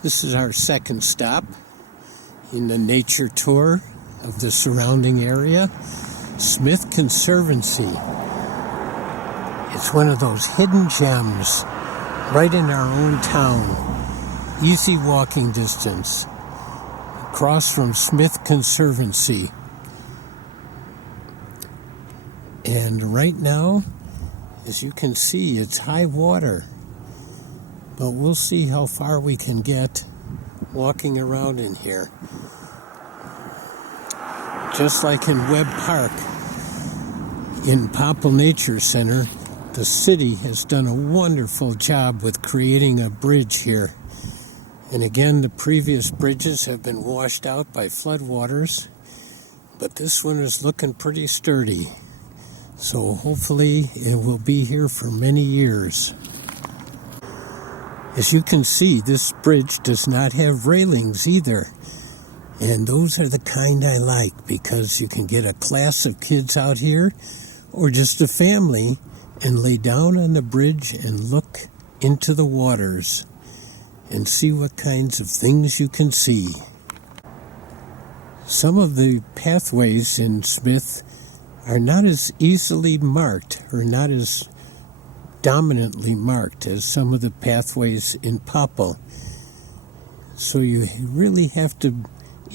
This is our second stop in the nature tour of the surrounding area, Smith Conservancy. It's one of those hidden gems right in our own town. Easy walking distance across from Smith Conservancy. And right now, as you can see, it's high water. But we'll see how far we can get walking around in here. Just like in Webb Park, in Popple Nature Center, the city has done a wonderful job with creating a bridge here. And again, the previous bridges have been washed out by floodwaters, but this one is looking pretty sturdy. So hopefully it will be here for many years. As you can see, this bridge does not have railings either. And those are the kind I like, because you can get a class of kids out here or just a family and lay down on the bridge and look into the waters and see what kinds of things you can see. Some of the pathways in Smith are not as easily marked or not as dominantly marked as some of the pathways in Popple. So you really have to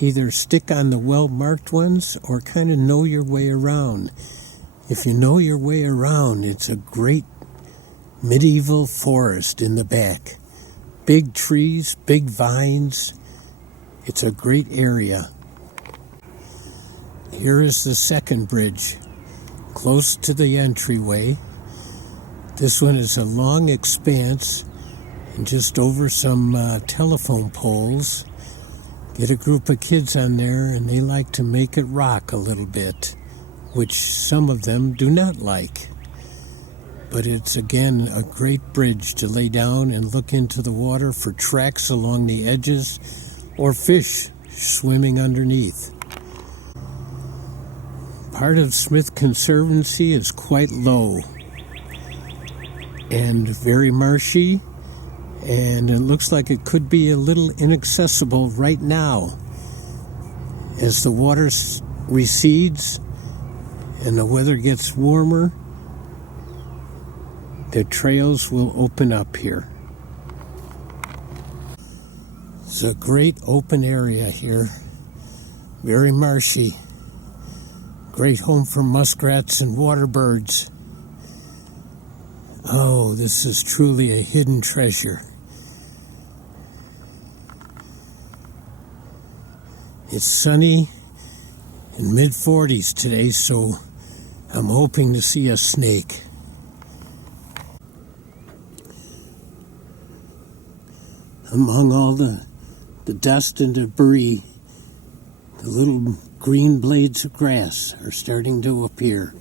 either stick on the well-marked ones or kind of know your way around. If you know your way around, it's a great medieval forest in the back. Big trees, big vines. It's a great area. Here is the second bridge, close to the entryway. This one is a long expanse and just over some telephone poles. Get a group of kids on there and they like to make it rock a little bit, which some of them do not like. But it's again a great bridge to lay down and look into the water for tracks along the edges or fish swimming underneath. Part of Smith Conservancy is quite low and very marshy, and it looks like it could be a little inaccessible right now. As the water recedes and the weather gets warmer, the trails will open up here. It's a great open area here, very marshy. Great home for muskrats and water birds. Oh, this is truly a hidden treasure. It's sunny in mid-40s today, so I'm hoping to see a snake. Among all the dust and debris, the little green blades of grass are starting to appear.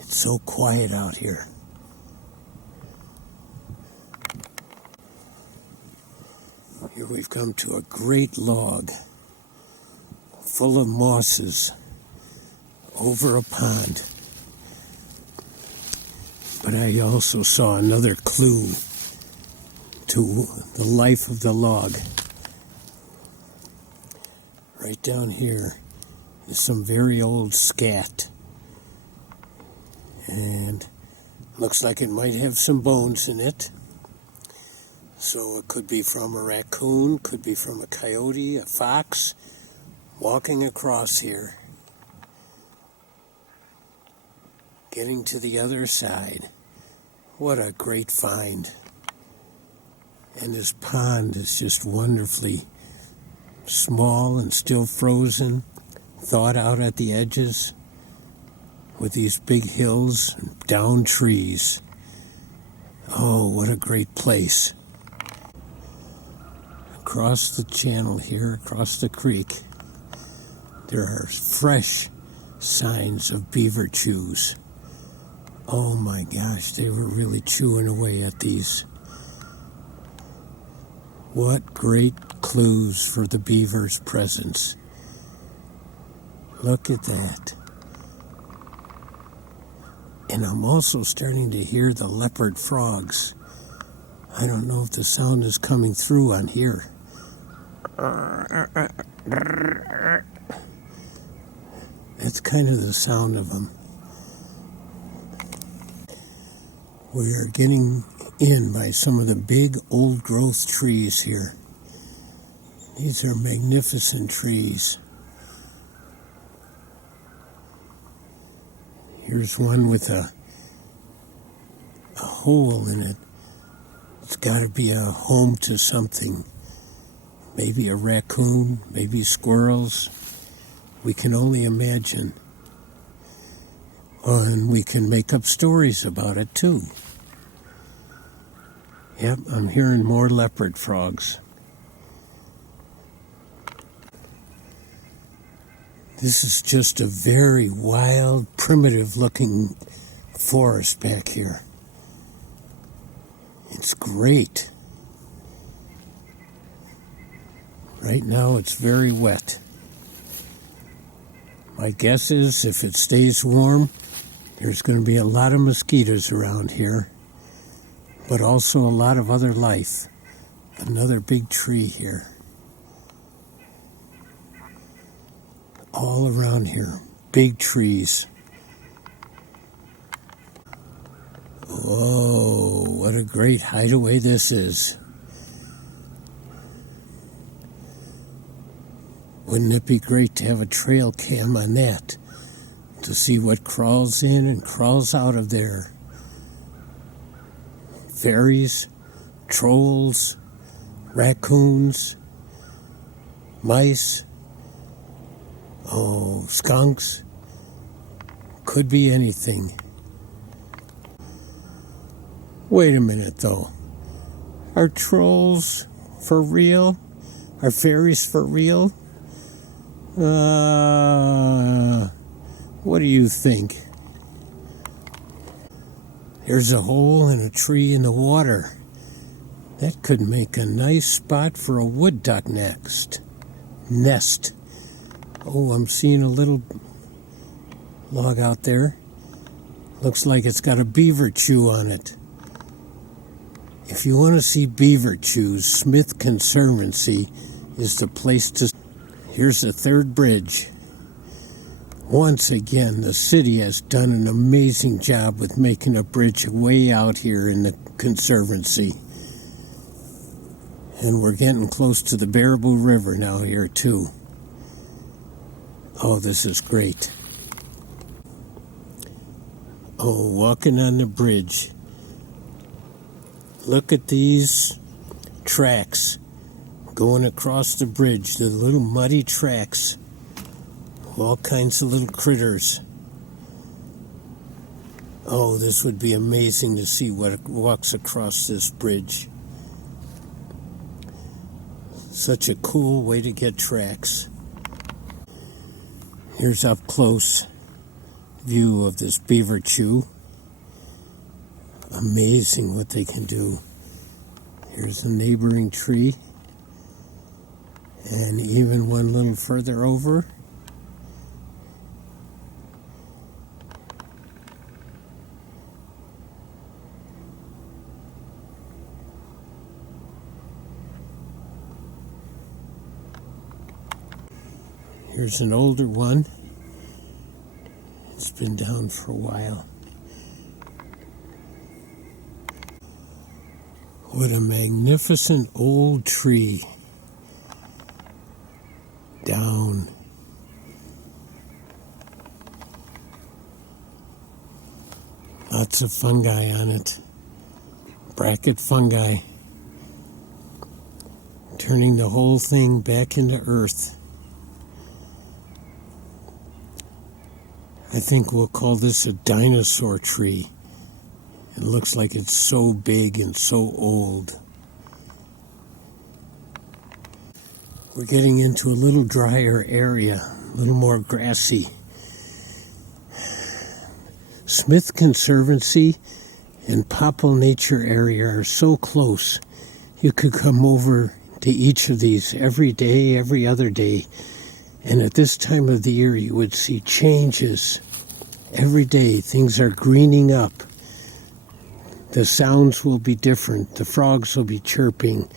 It's so quiet out here. Here we've come to a great log full of mosses over a pond. But I also saw another clue to the life of the log. Right down here is some very old scat. And looks like it might have some bones in it. So it could be from a raccoon, could be from a coyote, a fox, walking across here. Getting to the other side. What a great find. And this pond is just wonderfully small and still frozen, thawed out at the edges, with these big hills and down trees. Oh, what a great place. Across the channel here, across the creek, there are fresh signs of beaver chews. Oh my gosh, they were really chewing away at these. What great clues for the beaver's presence. Look at that. And I'm also starting to hear the leopard frogs. I don't know if the sound is coming through on here. That's kind of the sound of them. We are getting in by some of the big old growth trees here. These are magnificent trees. Here's one with a hole in it. It's got to be a home to something. Maybe a raccoon, maybe squirrels. We can only imagine. Oh, and we can make up stories about it too. Yep, I'm hearing more leopard frogs. This is just a very wild, primitive-looking forest back here. It's great. Right now it's very wet. My guess is if it stays warm, there's going to be a lot of mosquitoes around here, but also a lot of other life. Another big tree here. All around here, big trees. Whoa, what a great hideaway this is. Wouldn't it be great to have a trail cam on that, to see what crawls in and crawls out of there? Fairies, trolls, raccoons, mice, skunks. Could be anything. Wait a minute, though. Are trolls for real? Are fairies for real? What do you think? There's a hole in a tree in the water. That could make a nice spot for a wood duck nest. Oh, I'm seeing a little log out there. Looks like it's got a beaver chew on it. If you want to see beaver chews, Smith Conservancy is the place to... Here's the third bridge. Once again, the city has done an amazing job with making a bridge way out here in the Conservancy. And we're getting close to the Baraboo River now here too. Oh, this is great. Oh, walking on the bridge. Look at these tracks going across the bridge, the little muddy tracks. All kinds of little critters. Oh, this would be amazing to see what walks across this bridge. Such a cool way to get tracks. Here's up close view of this beaver chew. Amazing what they can do. Here's a neighboring tree. And even one little further over. Here's an older one. It's been down for a while. What a magnificent old tree. Down. Lots of fungi on it. Bracket fungi. Turning the whole thing back into earth. I think we'll call this a dinosaur tree. It looks like it's so big and so old. We're getting into a little drier area, a little more grassy. Smith Conservancy and Popple Nature Area are so close. You could come over to each of these every day, every other day, And at this time of the year, you would see changes. Every day, things are greening up. The sounds will be different. The frogs will be chirping.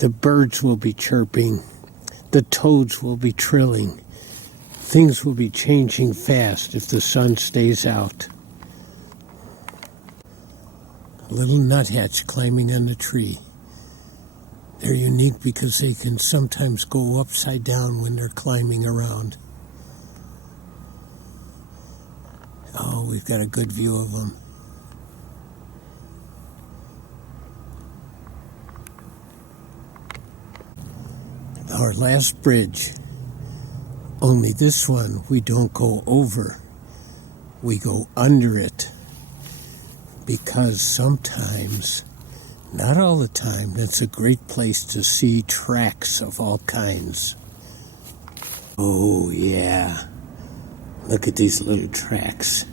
The birds will be chirping. The toads will be trilling. Things will be changing fast if the sun stays out. A little nuthatch climbing on the tree. They're unique because they can sometimes go upside down when they're climbing around. Oh, we've got a good view of them. Our last bridge. Only this one we don't go over. We go under it. Because sometimes, not all the time, that's a great place to see tracks of all kinds. Oh, yeah. Look at these little tracks.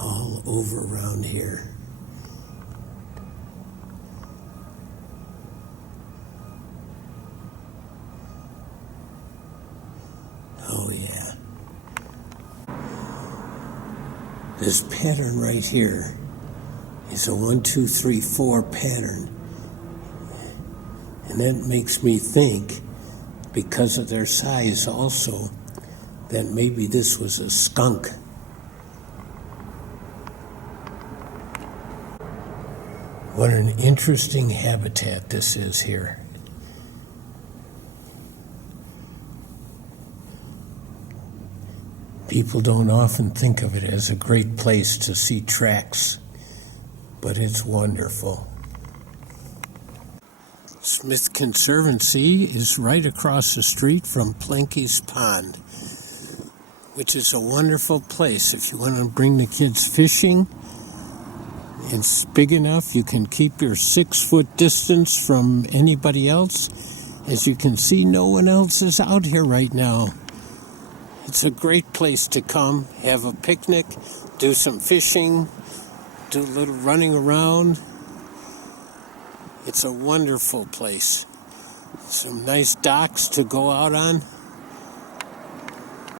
All over around here. Oh yeah. This pattern right here is a 1, 2, 3, 4 pattern. And that makes me think, because of their size also, that maybe this was a skunk. What an interesting habitat this is here. People don't often think of it as a great place to see tracks, but it's wonderful. Smith Conservancy is right across the street from Planky's Pond, which is a wonderful place if you want to bring the kids fishing. It's big enough you can keep your 6-foot distance from anybody else. As you can see, no one else is out here right now. It's a great place to come, have a picnic, do some fishing, do a little running around. It's a wonderful place. Some nice docks to go out on.